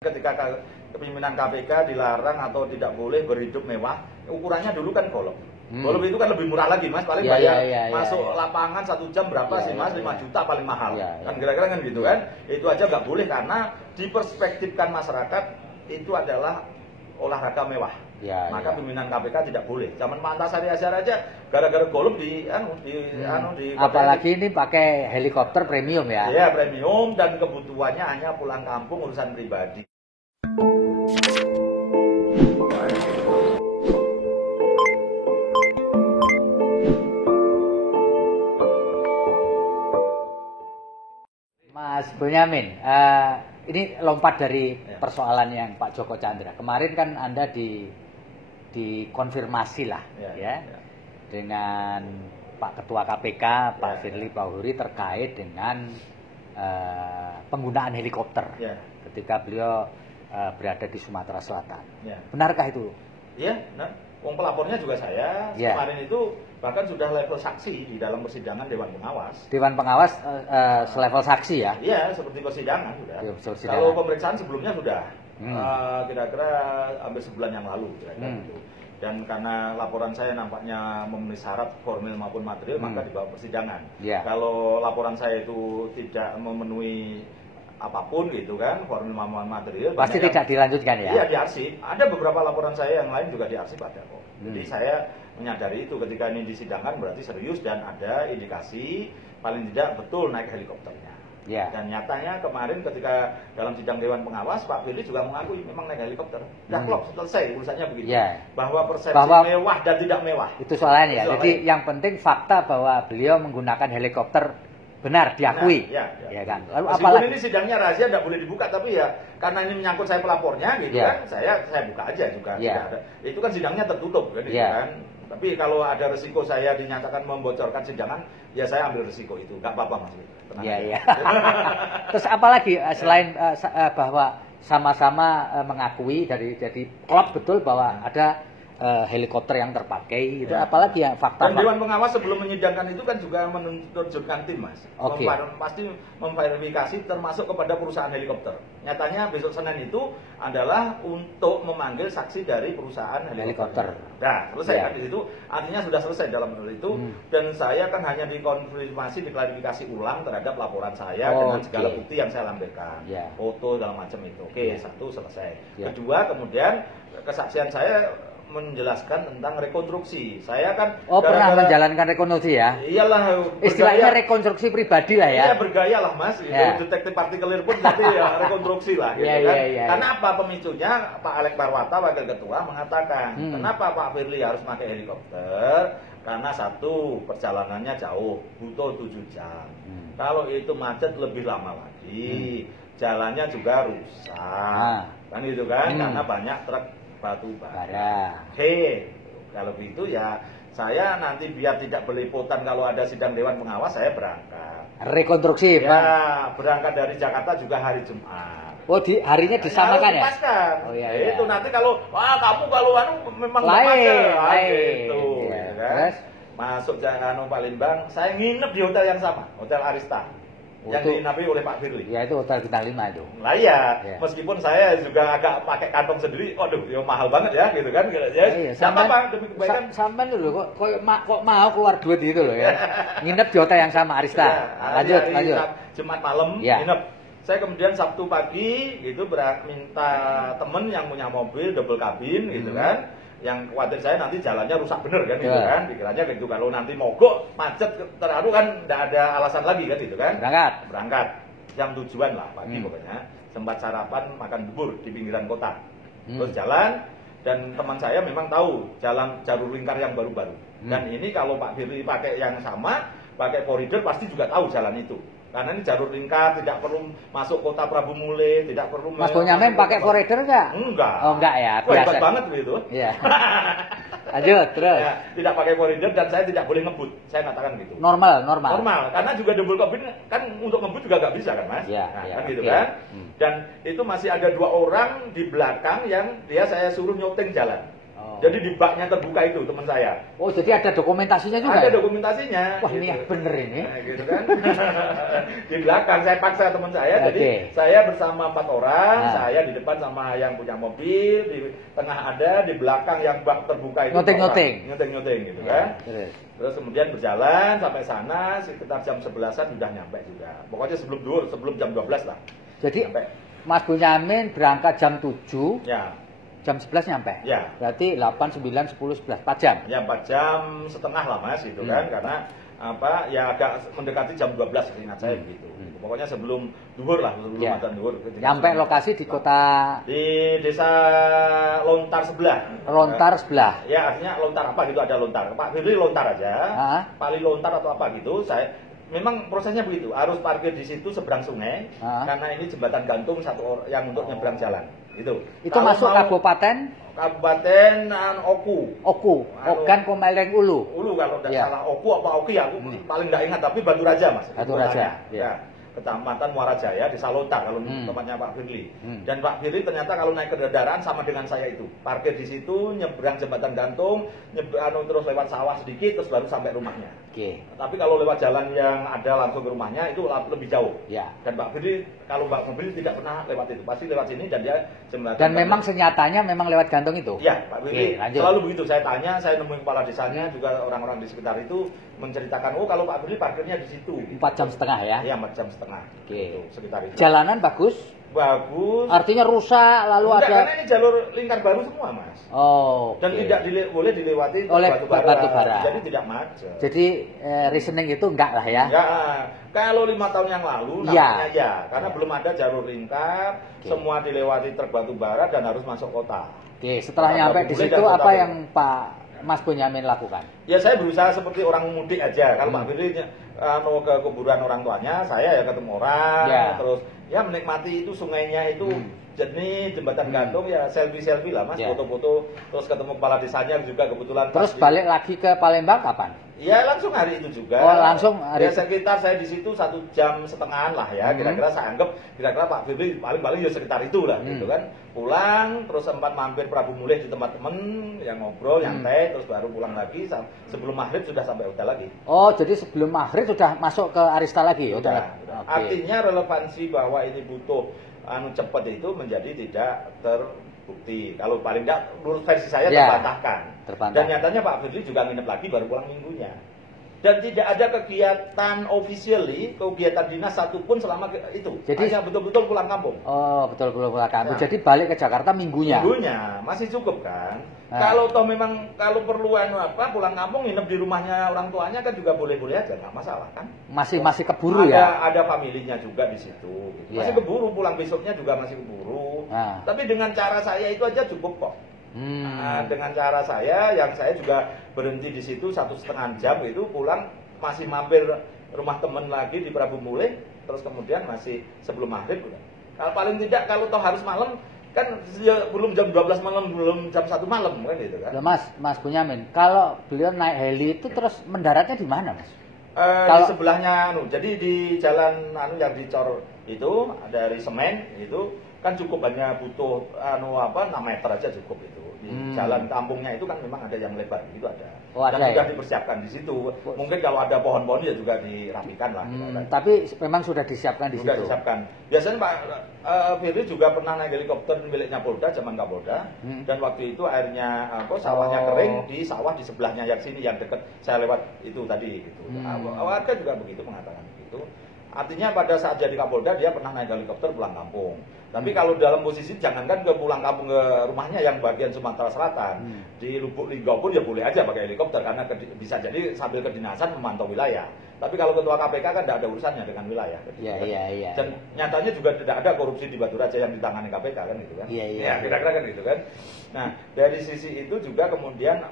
Ketika kepemimpinan KPK dilarang atau tidak boleh berhidup mewah, ukurannya dulu kan golok. Golok itu kan lebih murah lagi, Mas. Paling bayar masuk lapangan 1 jam berapa sih, Mas? 5 juta paling mahal. Kan kira-kira kan gitu kan. Itu aja nggak boleh karena diperspektifkan masyarakat itu adalah olahraga mewah. Maka pimpinan KPK tidak boleh. Zaman Pak Antasari Azhar aja gara-gara golok apalagi ini pakai helikopter premium ya. Iya, premium dan kebutuhannya hanya pulang kampung urusan pribadi. Mas Bonyamin, ini lompat dari persoalan yang Pak Joko Chandra. Kemarin kan Anda dikonfirmasi lah dengan Pak Ketua KPK, Pak Firly Bahuri terkait dengan penggunaan helikopter ketika beliau berada di Sumatera Selatan. Benarkah itu? Iya, benar. Wong pelapornya juga saya. Kemarin itu bahkan sudah level saksi di dalam persidangan Dewan Pengawas. Dewan Pengawas selevel saksi ya? Iya, seperti persidangan sudah. Kalau pemeriksaan sebelumnya sudah kira-kira hampir sebulan yang lalu kira-kira gitu. Dan karena laporan saya nampaknya memenuhi syarat formil maupun material, maka dibawa persidangan. Kalau laporan saya itu tidak memenuhi apapun gitu kan, formil maupun material, pasti tidak dilanjutkan ya? Iya, diarsip. Ada beberapa laporan saya yang lain juga diarsip ada kok. Jadi saya menyadari itu ketika ini disidangkan berarti serius dan ada indikasi paling tidak betul naik helikopternya. Dan nyatanya kemarin ketika dalam sidang Dewan Pengawas, Pak Firly juga mengakui memang naik helikopter. Sudah klop, selesai urusannya begitu. Bahwa persepsi mewah dan tidak mewah. Itu soalnya ya. Jadi yang penting fakta bahwa beliau menggunakan helikopter benar diakui. Ya kan. Lalu apalagi ini sidangnya rahasia, tidak boleh dibuka, tapi ya karena ini menyangkut saya pelapornya gitu kan, saya buka aja juga. Itu kan sidangnya tertutup kan, gitu kan. Tapi kalau ada resiko saya dinyatakan membocorkan sidangan, ya saya ambil resiko itu, nggak apa-apa Mas. Iya. Terus apalagi selain bahwa sama-sama mengakui jadi klop betul bahwa ada helikopter yang terpakai itu, apalagi yang fakta. Dan Dewan Pengawas sebelum menyidangkan itu kan juga menerjunkan tim, Mas. Pasti memverifikasi termasuk kepada perusahaan helikopter. Nyatanya besok Senin itu adalah untuk memanggil saksi dari perusahaan helikopter. Nah, selesai kan di situ. Artinya sudah selesai dalam hal itu. Dan saya kan hanya dikonfirmasi, diklarifikasi ulang terhadap laporan saya dengan segala bukti yang saya lampirkan, foto segala macam itu. Satu selesai. Kedua, kemudian kesaksian saya menjelaskan tentang rekonstruksi. Saya kan pernah menjalankan rekonstruksi ya? Iyalah. Istilahnya rekonstruksi pribadi lah ya? Iya, bergaya lah Mas. Itu detektif partikelir pun jadi ya rekonstruksi lah gitu kan. Karena apa pemicunya? Pak Alek Barwata, Wakil Ketua mengatakan, kenapa Pak Firly harus pakai helikopter? Karena satu, perjalanannya jauh, butuh 7 jam. Kalau itu macet lebih lama lagi. Jalannya juga rusak. Kan gitu kan? Karena banyak truk batu bara. Kalau begitu ya saya nanti biar tidak berlepotan kalau ada sidang Dewan Pengawas, saya berangkat. Rekonstruksi, Pak. Berangkat dari Jakarta juga hari Jumat. Harinya disamakan ya? Itu nanti kalau kamu kalau memang lain. Gitu. Terus masuk Palembang, saya nginep di hotel yang sama, Hotel Arista. Yang diinapi oleh Pak Firly. Ya itu hotel bintang 5 itu. Lah iya, meskipun saya juga agak pakai kantong sendiri, waduh, ya mahal banget ya, gitu kan. Apa demi kebaikan. Sampai dulu kok mau keluar duit gitu loh ya. Nginep di hotel yang sama Arista. Lanjut. Jumat malam nginep. Saya kemudian Sabtu pagi gitu minta temen yang punya mobil double kabin gitu kan. Yang khawatir saya nanti jalannya rusak bener kan gitu kan, pikirannya gitu, kalau nanti mogok macet terlalu kan tidak ada alasan lagi kan gitu kan. Berangkat jam tujuan lah pagi pokoknya, sempat sarapan makan bubur di pinggiran kota, terus jalan. Dan teman saya memang tahu jalan jalur lingkar yang baru-baru, dan ini kalau Pak Firly pakai yang sama, pakai koridor pasti juga tahu jalan itu. Karena ini jalur lingkar, tidak perlu masuk kota Prabu Mule, tidak perlu. Mas Bonyamin pakai koridor enggak? Enggak. Oh enggak ya, biasa. Hebat banget gitu. Iya. Lanjut, terus. Tidak pakai koridor dan saya tidak boleh ngebut. Saya katakan gitu. Normal. Karena juga double kabin kan untuk ngebut juga nggak bisa kan, Mas? Kan gitu kan. Dan itu masih ada 2 orang di belakang yang saya suruh nyoteng jalan. Jadi di baknya terbuka itu teman saya. Oh, jadi ada dokumentasinya juga? Ada dokumentasinya. Wah, gitu. Niat bener ini. Nah, gitu kan. Di belakang saya paksa teman saya, jadi saya bersama 4 orang, saya di depan sama yang punya mobil, di tengah ada, di belakang yang bak terbuka itu. Nyoteng gitu kan. Terus kemudian berjalan sampai sana sekitar jam 11-an sudah nyampe juga. Pokoknya sebelum jam 12 lah. Jadi nyampe. Mas Bonyamin berangkat jam 7. Ya. Jam 11 nyampe? Ya. Berarti 8, 9, 10, 11, 4 jam? Ya 4 jam setengah lah Mas gitu kan, karena ya agak mendekati jam 12 ingat saya begitu. Pokoknya sebelum duhur lah, sebelum adzan duhur. Nyampe lokasi di kota? Di desa Lontar sebelah. Lontar sebelah? Ya artinya lontar apa gitu, ada lontar. Pak Firly lontar aja, Pali lontar atau apa gitu, memang prosesnya begitu, harus parkir di situ seberang sungai, karena ini jembatan gantung yang untuk nyebrang jalan. Itu masuk kabupaten Oku. Ogan Komering Ulu. Ulu kalau tidak salah, Oku apa Oki aku paling tidak ingat, tapi Batu Raja Mas. Batu Raja. Ya. Kecamatan Muara Jaya di Salontar kalau tempatnya Pak Firly. Dan Pak Firly ternyata kalau naik kendaraan sama dengan saya itu, parkir di situ, nyebrang jembatan gantung, terus lewat sawah sedikit, terus baru sampai rumahnya. Tapi kalau lewat jalan yang ada langsung ke rumahnya itu lebih jauh. Dan Pak Firly kalau bawa mobil tidak pernah lewat itu, pasti lewat sini dan dia jembatan. Dan memang senyatanya memang lewat gantung itu. Ya, Pak Firly selalu begitu. Saya tanya, saya nemuin kepala desanya juga orang-orang di sekitar itu menceritakan, kalau Pak Firly parkirnya di situ. 4 jam setengah ya? Iya, 4 jam setengah. Gitu, sekitar itu. Jalanan bagus? Bagus. Artinya rusak lalu ada. Karena ini jalur lingkar baru semua, Mas. Dan tidak boleh dilewati oleh batu bara. Jadi tidak macet. Jadi reasoning itu enggak lah ya? Ya, kalau 5 tahun yang lalu namanya karena belum ada jalur lingkar, semua dilewati truk batu bara dan harus masuk kota. Setelah nyampe di situ apa yang Pak Mas Bonyamin lakukan? Ya saya berusaha seperti orang mudik aja. Kalau Pak Firly mau ke kuburan orang tuanya, saya ketemu orang, terus menikmati itu sungainya itu jernih, jembatan gantung, selfie lah Mas, foto-foto, terus ketemu kepala desanya juga kebetulan. Terus balik lagi ke Palembang kapan? Ya langsung hari itu juga. Langsung hari itu. Sekitar saya di situ 1 jam setengahan lah ya. Kira-kira saya anggap Pak Firly paling sekitar itu lah gitu kan. Pulang terus sempat mampir Prabu Mulih di tempat temen yang ngobrol, nyantai, terus baru pulang lagi sebelum maghrib sudah sampai hotel lagi. Jadi sebelum maghrib sudah masuk ke Arista lagi hotel. Artinya relevansi bahwa ini butuh cepat itu menjadi tidak terbukti. Kalau paling tidak menurut versi saya terbantahkan. Dan nyatanya Pak Firly juga nginep lagi baru pulang minggunya. Dan tidak ada kegiatan officially, kegiatan dinas satupun selama itu. Jadi hanya betul-betul pulang kampung. Betul-betul pulang kampung. Jadi balik ke Jakarta minggunya. Minggunya masih cukup kan? Kalau kalau perlu pulang kampung nginep di rumahnya orang tuanya kan juga boleh-boleh aja, nggak masalah kan? Masih keburu ya? Ada familinya juga di situ. Masih keburu, pulang besoknya juga masih keburu. Tapi dengan cara saya itu aja cukup kok. Dengan cara saya, yang saya juga berhenti di situ 1,5 jam itu, pulang masih mampir rumah temen lagi di Prabu Mulih, terus kemudian masih sebelum maghrib. Kalau paling tidak kalau toh harus malam kan belum jam 12 malam, belum jam 1 malam kan gitu kan. Mas Bonyamin, kalau beliau naik heli itu terus mendaratnya di mana Mas? Di sebelahnya jadi di jalan yang dicor itu dari semen itu kan cukup, hanya butuh 6 meter aja cukup itu. Di jalan kampungnya itu kan memang ada yang lebar gitu, ada. Dan sudah dipersiapkan di situ. Mungkin kalau ada pohon-pohon ya juga dirapikan lah. Tapi memang sudah disiapkan di situ. Sudah disiapkan. Biasanya Pak Firly juga pernah naik helikopter miliknya Polda, zaman Kapolda. Dan waktu itu airnya sawahnya kering di sawah di sebelahnya yang sini, yang dekat saya lewat itu tadi gitu. Warga juga begitu mengatakan begitu. Artinya pada saat jadi Kapolda dia pernah naik helikopter pulang kampung. Tapi kalau dalam posisi jangankan ke pulang kampung ke rumahnya yang bagian Sumatera Selatan, di Lubuk Linggau pun ya boleh aja pakai helikopter karena bisa jadi sambil kedinasan memantau wilayah. Tapi kalau ketua KPK kan tidak ada urusannya dengan wilayah. Iya. Dan nyatanya juga tidak ada korupsi di Batu Raja yang ditangani KPK kan gitu kan. Iya. Kira-kira kan gitu kan. Nah, dari sisi itu juga kemudian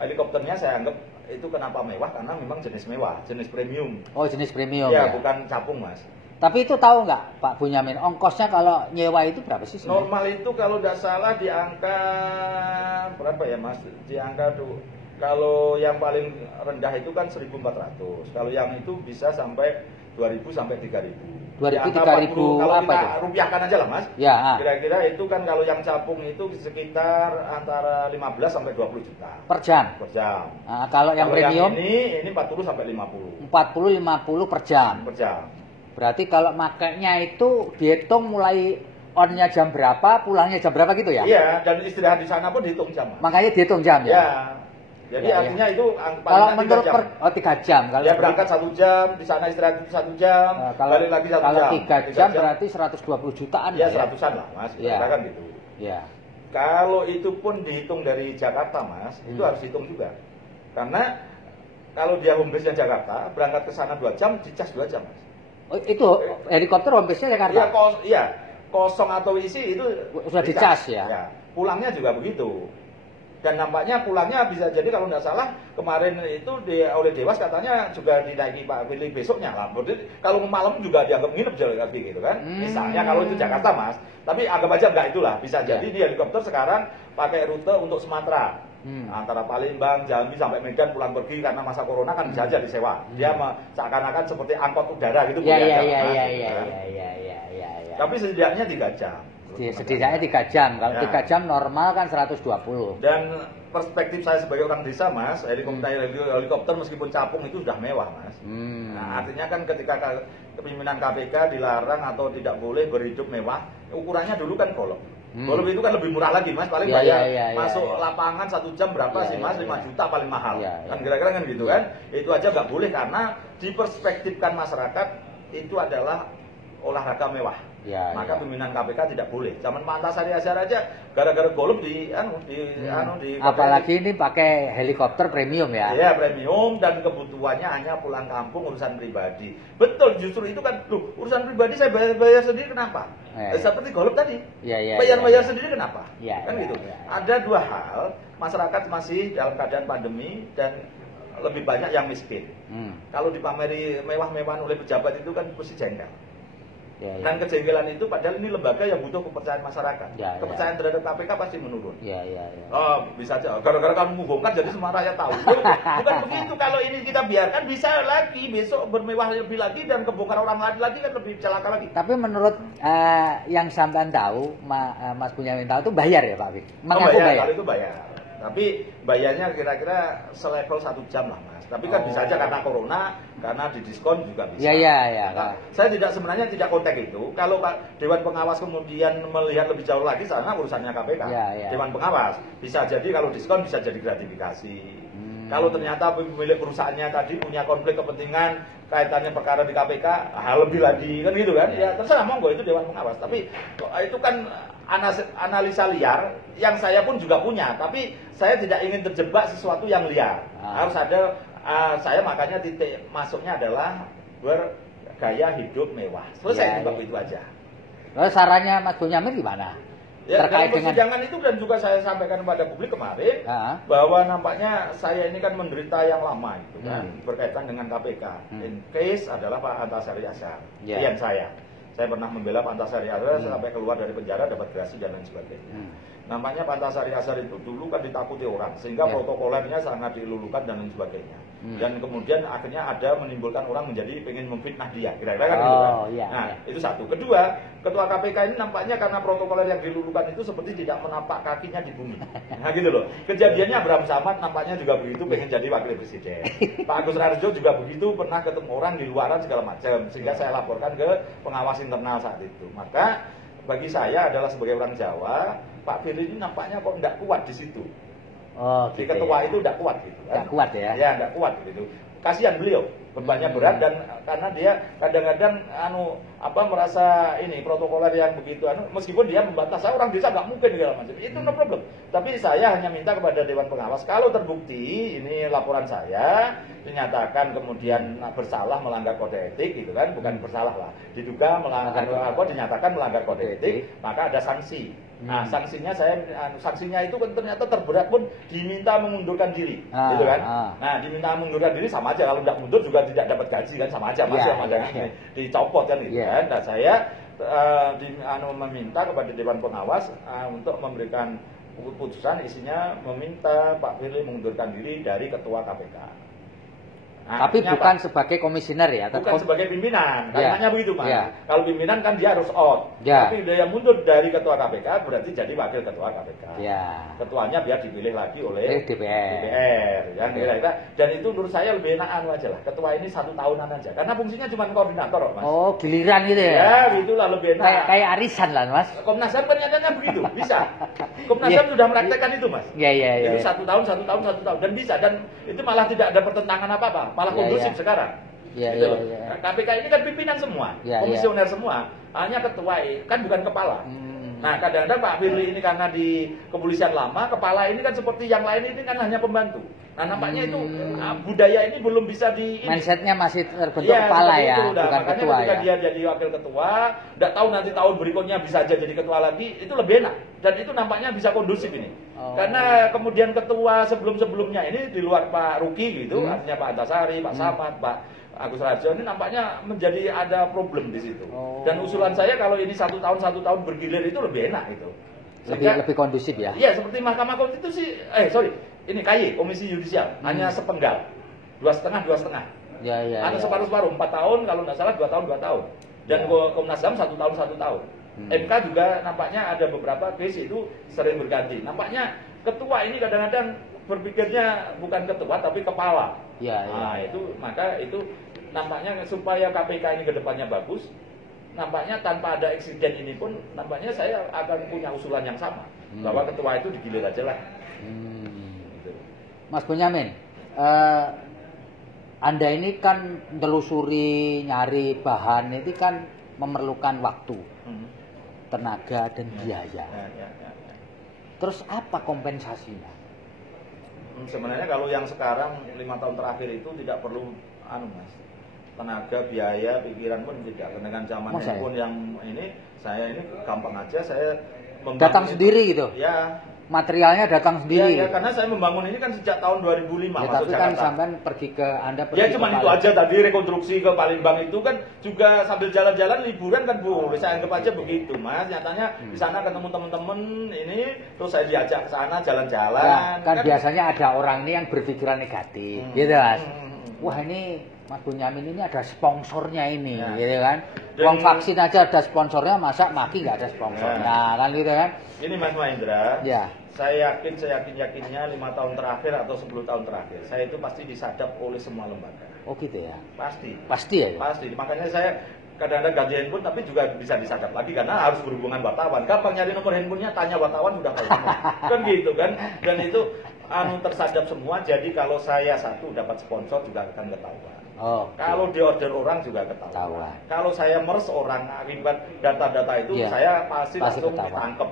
helikopternya saya anggap itu kenapa mewah, karena memang jenis mewah, jenis premium. Jenis premium ya. Bukan capung Mas. Tapi itu tahu nggak Pak Bonyamin, ongkosnya kalau nyewa itu berapa sih sebenarnya? Normal itu kalau tidak salah di angka berapa ya Mas? Di angka kalau yang paling rendah itu kan 1.400. Kalau yang itu bisa sampai 2.000 sampai 3.000. 2.000 3.000 kalau apa kita rupiahkan aja lah Mas. Ya. Kira-kira itu kan kalau yang capung itu sekitar antara 15 sampai 20 juta. Per jam. Per jam. Nah, kalau yang premium ini 40 sampai 50. 40 50 per jam. Per jam. Berarti kalau makainya itu dihitung mulai on-nya jam berapa, pulangnya jam berapa gitu ya? Iya, dan istirahat di sana pun dihitung jam. Makanya dihitung jam ya? Ya. Jadi artinya itu kalau menurut 3 jam. Kalau dia berangkat 1 jam, di sana istirahat 1 jam, balik lagi 1 jam. Kalau 3 jam berarti 120 jutaan ya? 100-an lah Mas, katakan gitu. Iya. Kalau itu pun dihitung dari Jakarta Mas, itu harus hitung juga. Karena kalau dia home base-nya Jakarta, berangkat ke sana 2 jam, dicas 2 jam Mas. Oh, itu helikopter home base-nya Jakarta? Iya, kosong atau isi itu sudah dicas ya? Ya. Pulangnya juga begitu. Dan nampaknya pulangnya bisa jadi kalau nggak salah kemarin itu oleh Dewas katanya juga dinaiki Pak Firly besoknya lah. Kalau malam juga dianggap nginep jalan kaki gitu kan. Misalnya kalau itu Jakarta Mas. Tapi anggap aja nggak itulah. Bisa jadi di helikopter sekarang pakai rute untuk Sumatera. Antara Palembang, Jambi sampai Medan pulang pergi karena masa corona kan bisa aja disewa. Dia seakan-akan seperti angkot udara gitu. Iya. Tapi setidaknya 3 jam. Setidaknya 3 jam. Kalau 3 jam normal kan 120. Dan perspektif saya sebagai orang desa Mas, helikopter meskipun capung itu sudah mewah Mas. Nah, artinya kan ketika kepemimpinan KPK dilarang atau tidak boleh berhidup mewah, ukurannya dulu kan golf. Golf itu kan lebih murah lagi Mas, paling bayar masuk lapangan 1 jam berapa sih Mas? 5 juta paling mahal. Kan kira-kira kan gitu kan. Itu aja nggak boleh karena diperspektifkan masyarakat itu adalah olahraga mewah. Maka pimpinan KPK tidak boleh. Zaman Pak Antasari Azhar aja gara-gara golf apalagi ini pakai helikopter premium ya. Iya, premium dan kebutuhannya hanya pulang kampung urusan pribadi. Betul, justru itu kan urusan pribadi saya bayar sendiri kenapa? Seperti golf tadi. Bayar sendiri kenapa? Kan gitu. Ada 2 hal, masyarakat masih dalam keadaan pandemi dan lebih banyak yang miskin. Kalau dipameri mewah-mewahan oleh pejabat itu kan pasti jengkel. Dan kejengkelan itu padahal ini lembaga yang butuh kepercayaan masyarakat. Kepercayaan terhadap KPK pasti menurun. Oh, bisa aja. Gara-gara kamu bongkar jadi semua rakyat tahu. Bukan begitu. Kalau ini kita biarkan bisa lagi besok bermewah lebih lagi dan kebongkar orang lain lagi kan lebih celaka lagi. Tapi menurut yang sampean tahu, Mas Bunyamin tahu itu bayar ya Pak Fik? Mengaku bayar. Kalau itu bayar. Tapi bayarnya kira-kira selevel 1 jam lah Mas. Tapi kan bisa aja karena corona, karena didiskon juga bisa. Nah, saya sebenarnya tidak konteks itu. Kalau Dewan Pengawas kemudian melihat lebih jauh lagi, sana urusannya KPK. Dewan Pengawas bisa jadi kalau diskon bisa jadi gratifikasi. Kalau ternyata pemilik perusahaannya tadi punya konflik kepentingan kaitannya perkara di KPK, lebih lagi kan gitu kan? Ya terserah monggo itu Dewan Pengawas. Tapi itu kan analisa liar yang saya pun juga punya, tapi saya tidak ingin terjebak sesuatu yang liar. Harus ada saya makanya titik masuknya adalah bergaya hidup mewah. Selesai itu aja. Lalu sarannya Mas Bunyamin gimana? Terkait dalam persidangan itu dan juga saya sampaikan kepada publik kemarin bahwa nampaknya saya ini kan menderita yang lama itu kan berkaitan dengan KPK. In case adalah Pak Antasari Azhar, klien saya. Saya pernah membela Pak Antasari Azhar sampai keluar dari penjara dapat gerasi dan lain sebagainya. Nampaknya Pak Antasari Azhar itu dulu kan ditakuti orang sehingga protokolernya sangat dilulukan dan lain sebagainya. Dan kemudian akhirnya ada menimbulkan orang menjadi pengen memfitnah dia, kira-kira kan gitu kan. Itu satu. Kedua, ketua KPK ini nampaknya karena protokoler yang dilulukan itu seperti tidak menapak kakinya di bumi. Nah gitu loh. Kejadiannya Abraham Samad nampaknya juga begitu, pengen jadi wakil presiden. Pak Agus Raharjo juga begitu, pernah ketemu orang di luaran segala macam, sehingga saya laporkan ke pengawas internal saat itu. Maka bagi saya adalah sebagai orang Jawa, Pak Firly ini nampaknya kok tidak kuat di situ. Si ketua itu tidak kuat gitu kan. Tidak kuat ya? Ya, tidak kuat gitu. Kasihan beliau, bebannya berat dan karena dia kadang-kadang merasa ini protokoler yang begitu meskipun dia membantah, saya orang desa nggak mungkin segala macam. Itu no problem. Tapi saya hanya minta kepada Dewan Pengawas kalau terbukti ini laporan saya dinyatakan kemudian bersalah melanggar kode etik gitu kan, bukan bersalah lah, diduga melanggar dinyatakan melanggar kode etik, maka ada sanksi. Nah, sanksinya itu kan ternyata terberat pun diminta mengundurkan diri, gitu kan? Nah, diminta mengundurkan diri sama aja, kalau tidak mundur juga tidak dapat gaji kan, sama aja masih dicopot kan gitu kan. Dan saya meminta kepada Dewan Pengawas untuk memberikan putusan isinya meminta Pak Firly mengundurkan diri dari ketua KPK. Nah, tapi bukan sebagai komisioner ya? Bukan sebagai pimpinan, kalimatnya begitu Mas. Kalau pimpinan kan dia harus out. Tapi dia mundur dari ketua KPK berarti jadi wakil ketua KPK. Ketuanya biar dipilih lagi oleh DPR. Kira-kira. Dan itu menurut saya lebih enak aja lah. Ketua ini 1 tahunan aja. Karena fungsinya cuma koordinator Mas. Oh, giliran gitu ya? Ya, itulah lebih enak. Kayak arisan lah Mas. Komnas HAM ternyata begitu, bisa. Komnas HAM sudah mempraktekkan itu Mas. Itu 1 tahun. Dan bisa. Dan itu malah tidak ada pertentangan apa-apa. Malah kondusif sekarang. KPK ini kan pimpinan semua, komisioner semua, hanya ketua kan bukan kepala. Nah kadang-kadang Pak Firly ini karena di kepolisian lama, kepala ini kan seperti yang lain ini kan hanya pembantu. Nah nampaknya itu budaya ini belum bisa mindsetnya masih terbentuk kepala ya, bukan ketua ketika dia jadi wakil ketua, tidak tahu nanti tahun berikutnya bisa aja jadi ketua lagi, itu lebih enak. Dan itu nampaknya bisa kondusif ini. Karena kemudian ketua sebelum-sebelumnya ini di luar Pak Ruki gitu, artinya Pak Antasari, Pak Samad, Pak Agus Raharjo ini nampaknya menjadi ada problem di situ. Dan usulan saya kalau ini 1 tahun bergilir itu lebih enak itu. Lebih kondusif ya? Iya, seperti Mahkamah Konstitusi, ini KY, Komisi Yudisial, hanya sepenggal, 2,5. Atau separuh-separuh, 4 tahun, kalau nggak salah 2 tahun. Dan Komnas HAM 1 tahun. MK juga nampaknya ada beberapa case itu sering berganti. Nampaknya ketua ini kadang-kadang berpikirnya bukan ketua tapi kepala. Maka itu nampaknya supaya KPK ini ke depannya bagus, nampaknya tanpa ada eksiden ini pun nampaknya saya akan punya usulan yang sama bahwa ketua itu digilir aja lah. Mas Bonyamin, Anda ini kan telusuri nyari bahan itu kan memerlukan waktu, tenaga dan biaya. Terus apa kompensasinya? Sebenarnya kalau yang sekarang 5 tahun terakhir itu tidak perlu Mas, tenaga, biaya, pikiran pun tidak. Dengan zaman handphone yang ini, saya ini gampang aja, saya datang sendiri gitu. Ya. Materialnya datang sendiri. Ya, karena saya membangun ini kan sejak tahun 2005 masuk Jakarta. Tapi kan sampai pergi ke cuma itu aja tadi rekonstruksi ke Palembang itu kan juga sambil jalan-jalan liburan kan boleh, saya anggap aja begitu Mas. Nyatanya di sana ketemu teman-teman ini, terus saya diajak ke sana jalan-jalan. Kan biasanya ada orang ini yang berpikiran negatif, gitu Mas. Wah ini Mas Bonyamin ini ada sponsornya ini, gitu kan. Uang vaksin aja ada sponsornya, masa maki nggak ada sponsornya, kan gitu kan. Ini Mas Mahendra, saya yakinnya 5 tahun terakhir atau 10 tahun terakhir, saya itu pasti disadap oleh semua lembaga. Oh gitu ya? Pasti ya? Pasti, makanya saya kadang-kadang ganti handphone tapi juga bisa disadap lagi karena harus berhubungan wartawan. Gampang nyari nomor handphonenya, tanya wartawan udah tahu semua. Kan gitu kan, dan itu tersadap semua, jadi kalau saya satu dapat sponsor juga akan ketahuan. Kalau di order orang juga ketahuan. Kalau saya meres orang akibat data-data itu, saya pasti langsung ditangkap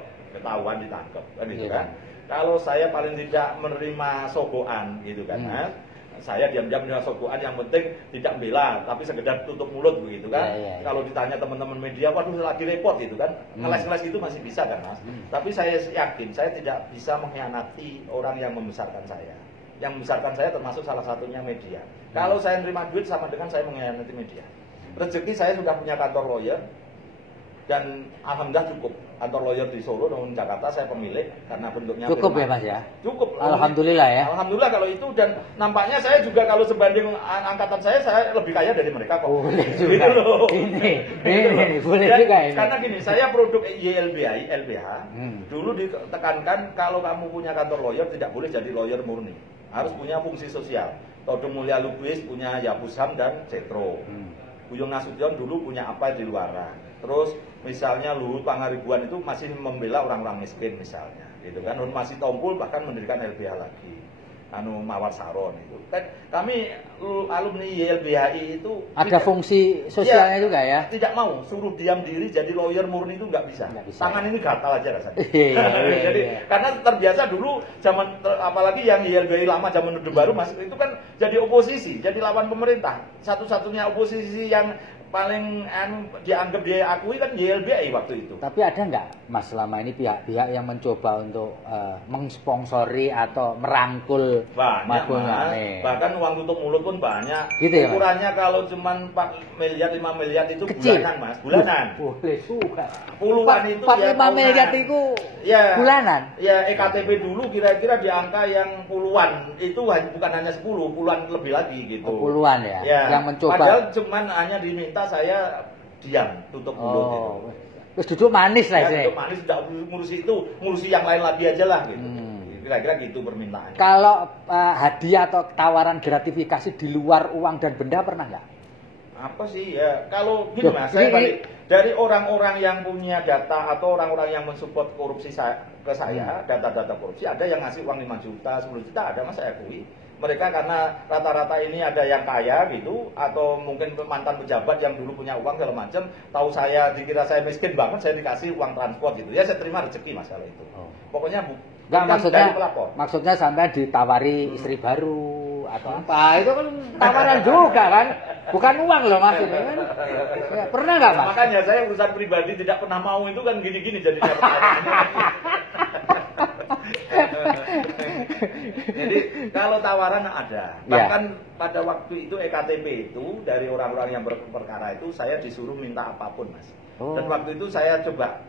kan gitu kan. Kalau saya paling tidak menerima sogokan gitu kan, saya diam-diam menerima sogokan, yang penting tidak membela tapi sekedar tutup mulut begitu kan. Kalau ditanya teman-teman media, waduh lagi repot gitu kan, ngeles-ngeles itu masih bisa kan Mas. Tapi saya yakin saya tidak bisa mengkhianati orang yang membesarkan saya. Yang membesarkan saya termasuk salah satunya media. Kalau saya menerima duit sama dengan saya mengkhianati media. Rezeki saya sudah punya kantor lawyer, dan alhamdulillah cukup. Kantor lawyer di Solo dan Jakarta saya pemilik karena bentuknya cukup ya Mas ya? Cukup. Alhamdulillah ya. Alhamdulillah kalau itu, dan nampaknya saya juga kalau sebanding angkatan saya lebih kaya dari mereka kok. Boleh juga. Gitu loh. Ini boleh juga ini. Karena gini, saya produk LBH dulu ditekankan kalau kamu punya kantor lawyer tidak boleh jadi lawyer murni. Harus punya fungsi sosial. Todung Mulya Lubis punya Yapusham dan Cetro. Buyung Nasution dulu punya apa di luaran. Terus misalnya Luhut Pangaribuan itu masih membela orang-orang miskin misalnya, gitu kan. Masih Tompul bahkan mendirikan LBH lagi. Mawar Saron itu. Kan kami alumni YLBHI itu ada fungsi sosialnya juga ya. Tidak mau suruh diam diri jadi lawyer murni itu nggak bisa. Tangan ini gatal aja rasanya. Jadi karena terbiasa dulu zaman apalagi yang YLBHI lama zaman Orde Baru Mas itu kan jadi oposisi, jadi lawan pemerintah. Satu-satunya oposisi yang dianggap diakui kan YLBI waktu itu. Tapi ada nggak Mas selama ini pihak-pihak yang mencoba untuk mengsponsori atau merangkul banyak Mas. Bahkan uang tutup mulut pun banyak. Gitu ya, ukurannya kalau cuma 4 miliar 5 miliar itu kecil. Bulanan Mas, bulanan. Boleh juga. Puluhan itu 4-5 miliar itu ya, bulanan. Ya EKTP dulu kira-kira di angka yang puluhan. Itu bukan hanya 10, puluhan lebih lagi gitu. Puluhan ya. Yang mencoba. Padahal cuman hanya diminta saya diam, tutup mulut gitu. Terus duduk manis lah sih. Duduk manis, tidak ngurusi itu, ngurusi yang lain lagi aja lah gitu. Kira-kira gitu permintaannya. Kalau hadiah atau tawaran gratifikasi di luar uang dan benda pernah nggak? Apa sih ya? Kalau gini Mas, saya balik dari orang-orang yang punya data atau orang-orang yang mensupport korupsi ke saya, data-data korupsi, ada yang ngasih uang 5 juta, 10 juta, ada Mas, saya akui. Mereka karena rata-rata ini ada yang kaya gitu, atau mungkin mantan pejabat yang dulu punya uang segala macam, tahu saya dikira saya miskin banget, saya dikasih uang transport gitu. Ya saya terima rezeki Mas kalau itu. Pokoknya enggak, maksudnya sampai ditawari istri baru atau apa, itu kan tawaran juga kan, bukan uang loh maksudnya kan. Ya, pernah nggak Mas? Makanya saya urusan pribadi tidak pernah mau itu kan gini-gini jadi Jadi kalau tawaran ada, bahkan pada waktu itu EKTP itu dari orang-orang yang berperkara itu saya disuruh minta apapun Mas. Dan waktu itu saya coba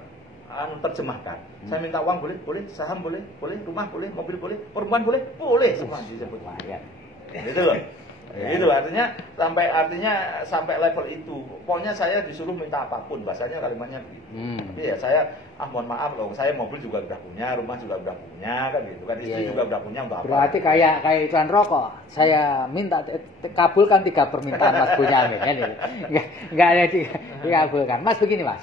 terjemahkan. Saya minta uang boleh, saham boleh, rumah boleh, mobil boleh, perempuan boleh semua disebut. Gitu loh. Itu artinya sampai level itu. Pokoknya saya disuruh minta apapun, bahasanya kalimatnya gitu. Tapi ya saya mohon maaf loh, saya mobil juga udah punya, rumah juga udah punya kan gitu kan, istri juga udah punya untuk apa. Berarti kayak iklan rokok. Saya minta kabulkan 3 permintaan Mas Bonyamin kan gitu. Enggak ada dikabulkan. Mas begini Mas.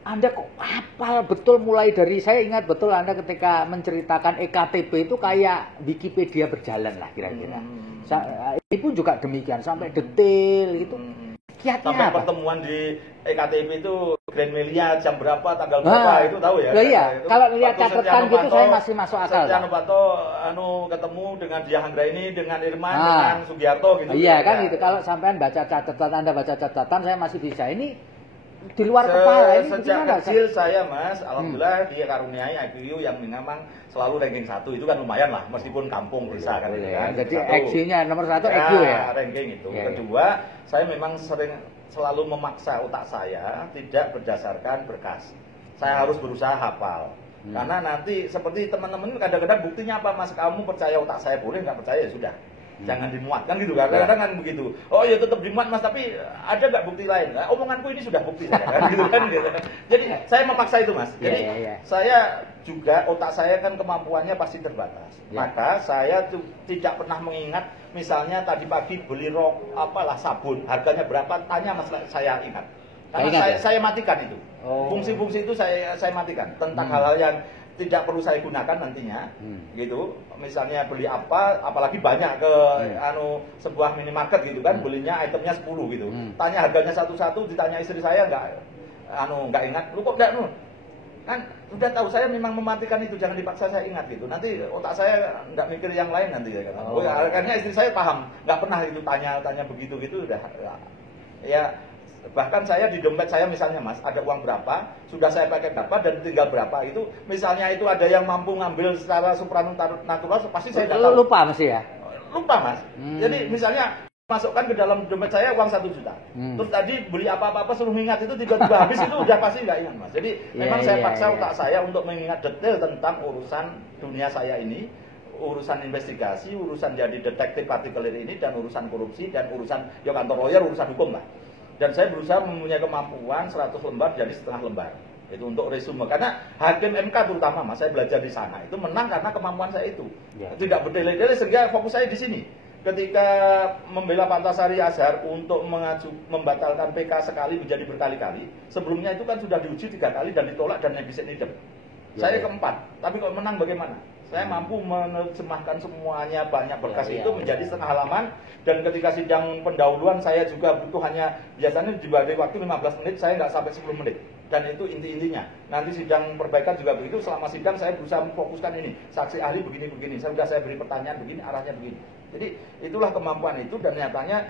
Anda kok hafal betul mulai dari, saya ingat betul Anda ketika menceritakan EKTP itu kayak Wikipedia berjalan lah kira-kira. Ini pun juga demikian sampai detail itu. Kiatnya sampai apa? Pertemuan di EKTP itu Grand Melia jam berapa, tanggal berapa itu tahu ya? Iya, kalau lihat catatan gitu saya masih masuk akal. Setia Novanto ketemu dengan Diah Anggraini, dengan Irman, dengan Sugiharto gitu. Iya kan gitu. Kalau sampean baca catatan, Anda baca catatan, saya masih bisa. Ini di luar kepala ini sejak kecil saya Mas, alhamdulillah dikaruniai IQ yang memang selalu ranking 1 itu kan lumayan lah, meskipun kampung desa kan. Jadi IQ-nya nomor 1 IQ ya. Ranking itu. Kedua, saya memang selalu memaksa otak saya tidak berdasarkan berkas. Saya harus berusaha hafal. Karena nanti seperti teman-teman kadang-kadang buktinya apa Mas, kamu percaya otak saya boleh, nggak percaya ya sudah. Jangan dimuat kan gitu, kadang-kadang kan begitu. Oh ya tetap dimuat Mas, tapi ada nggak bukti lain? Nah, omonganku ini sudah bukti saya kan gitu kan gitu. Jadi saya memaksa itu Mas. Jadi saya juga otak saya kan kemampuannya pasti terbatas. Maka saya tidak pernah mengingat, misalnya tadi pagi beli sabun harganya berapa, tanya Mas, saya ingat. Karena saya matikan itu. Fungsi-fungsi itu saya matikan tentang hal-hal yang tidak perlu saya gunakan nantinya, gitu. Misalnya beli apa, apalagi banyak ke sebuah minimarket gitu kan, belinya itemnya 10 gitu. Tanya harganya satu-satu, ditanya istri saya nggak ingat. Lu kok nggak kan udah tahu, saya memang mematikan itu, jangan dipaksa saya ingat gitu. Nanti otak saya nggak mikir yang lain nanti ya kan. Akhirnya istri saya paham, nggak pernah itu tanya begitu udah ya. Bahkan saya di dompet saya misalnya Mas, ada uang berapa, sudah saya pakai berapa dan tinggal berapa, itu misalnya itu ada yang mampu ngambil secara supranatural, pasti saya tidak tahu. Lupa mesti ya? Lupa Mas. Jadi misalnya masukkan ke dalam dompet saya uang 1 juta. Terus tadi beli apa-apa suruh mengingat, itu tiba-tiba habis itu udah pasti nggak ingat Mas. Jadi memang saya paksa otak saya untuk mengingat detail tentang urusan dunia saya ini, urusan investigasi, urusan jadi detektif partikelir ini, dan urusan korupsi, dan urusan kantor lawyer, urusan hukum lah. Dan saya berusaha mempunyai kemampuan 100 lembar jadi setengah lembar. Itu untuk resume. Karena hakim MK terutama Mas, saya belajar di sana, itu menang karena kemampuan saya itu. Tidak berdele-dele, sehingga fokus saya di sini. Ketika membela Pak Antasari Azhar untuk membatalkan PK sekali menjadi berkali-kali, sebelumnya itu kan sudah diuji 3 kali dan ditolak dan nebis idem. Saya keempat, tapi kalau menang bagaimana? Saya mampu menerjemahkan semuanya, banyak berkas itu menjadi setengah halaman. Dan ketika sidang pendahuluan saya juga butuh biasanya dibagi waktu 15 menit, saya nggak sampai 10 menit. Dan itu inti-intinya. Nanti sidang perbaikan juga begitu, selama sidang saya berusaha memfokuskan ini. Saksi ahli begini-begini, saya beri pertanyaan begini, arahnya begini. Jadi itulah kemampuan itu, dan nyatanya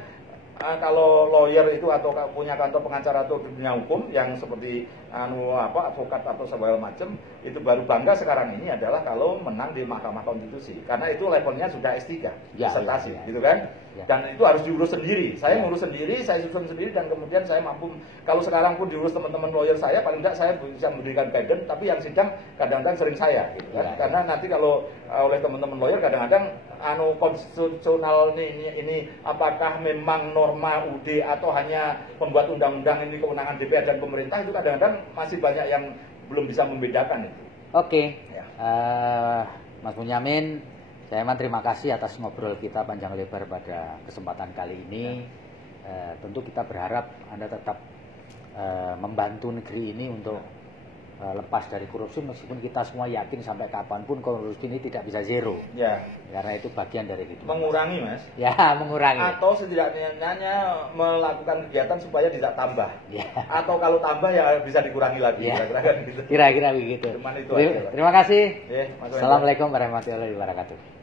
kalau lawyer itu atau punya kantor pengacara atau dunia hukum yang seperti advokat atau segala macam, itu baru bangga sekarang ini adalah kalau menang di Mahkamah Konstitusi, karena itu levelnya sudah S3 disertasi, gitu kan. Dan itu harus diurus sendiri. Saya ngurus sendiri, saya susun sendiri, dan kemudian saya mampu. Kalau sekarang pun diurus teman-teman lawyer saya, paling tidak saya bisa memberikan guidance, tapi yang sidang kadang-kadang sering saya, gitu kan. Karena nanti kalau oleh teman-teman lawyer kadang-kadang konstitusional ini apakah memang norma UD atau hanya pembuat undang-undang ini kewenangan DPR dan pemerintah, itu kadang-kadang masih banyak yang belum bisa membedakan itu. Oke. Mas Bonyamin, saya terima kasih atas ngobrol kita panjang lebar pada kesempatan kali ini. Tentu kita berharap Anda tetap membantu negeri ini untuk lepas dari korupsi, meskipun kita semua yakin sampai kapanpun korupsi ini tidak bisa zero. Karena itu bagian dari itu. Mengurangi, Mas. Ya, mengurangi. Atau setidaknya melakukan kegiatan supaya tidak tambah. Atau kalau tambah ya bisa dikurangi lagi. Kira-kira begitu. Cuman itu Terima kasih. Assalamualaikum Assalamualaikum warahmatullahi wabarakatuh.